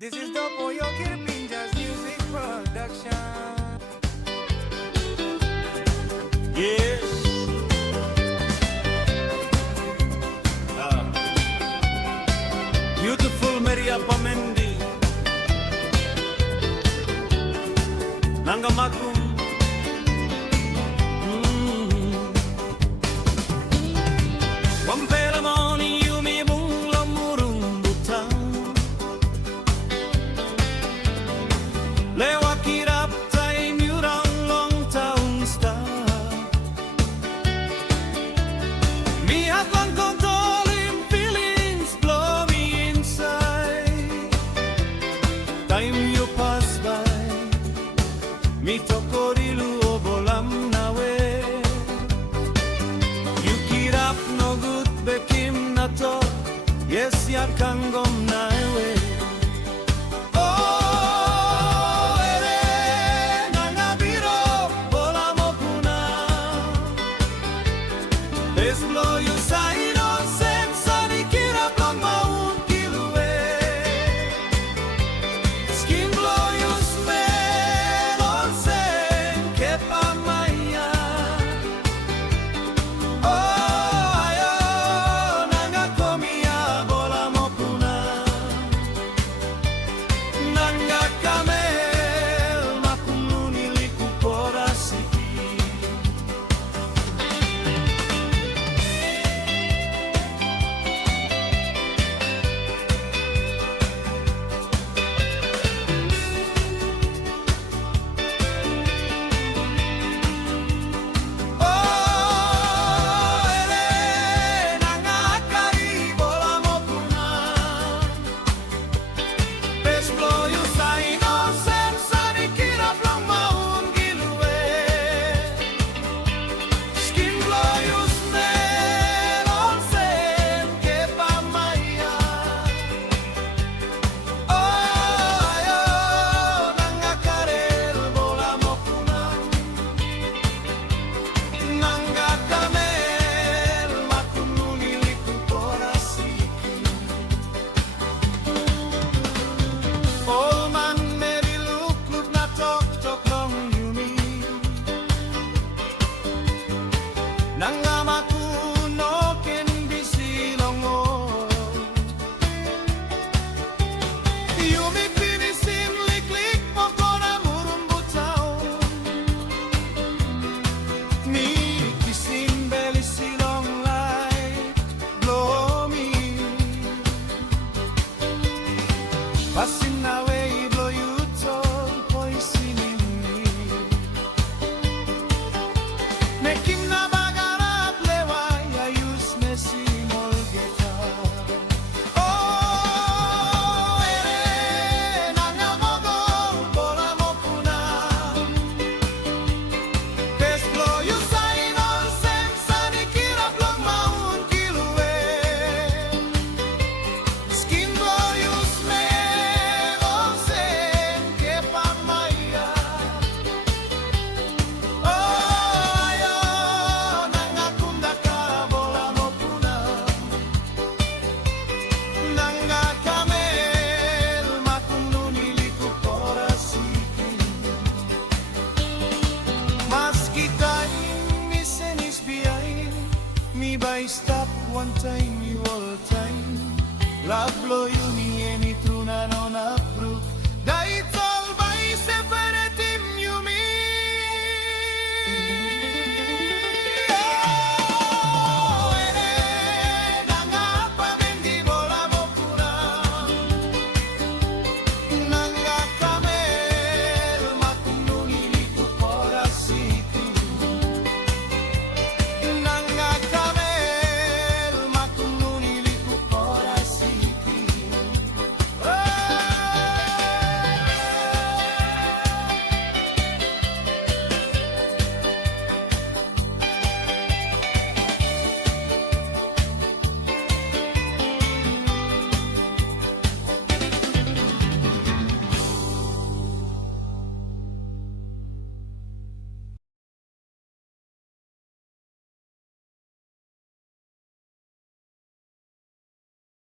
This is the Pollo Kirpinjas Music Production. Yes. Beautiful Maria Pamendi Nangamakum Wampela moni yumi mula murumbuta Lewa kirap tay murang long taong star Mihat lang controlling feelings blow me inside Time you pass by Mi tokorilu obolam nawe You kirap no good bekim na to Yes yakangom nawe Blow you side on sense and kira from Mount Kilwe Skin blow you smell on sen kepa maya Oh ayo nanga komia bola mopuna Nanga kamel makununi liku porasiki Passing away, blow you tall, poisoning me. Making na bagara plewa, I use messy molgeta. Oh, ere, nanga mogo, bola mopuna. Best blow you sign on sense, and ikira blow Mount Kilwe. Skin blow you smell. Me by stop one time, you all time. Love blow you.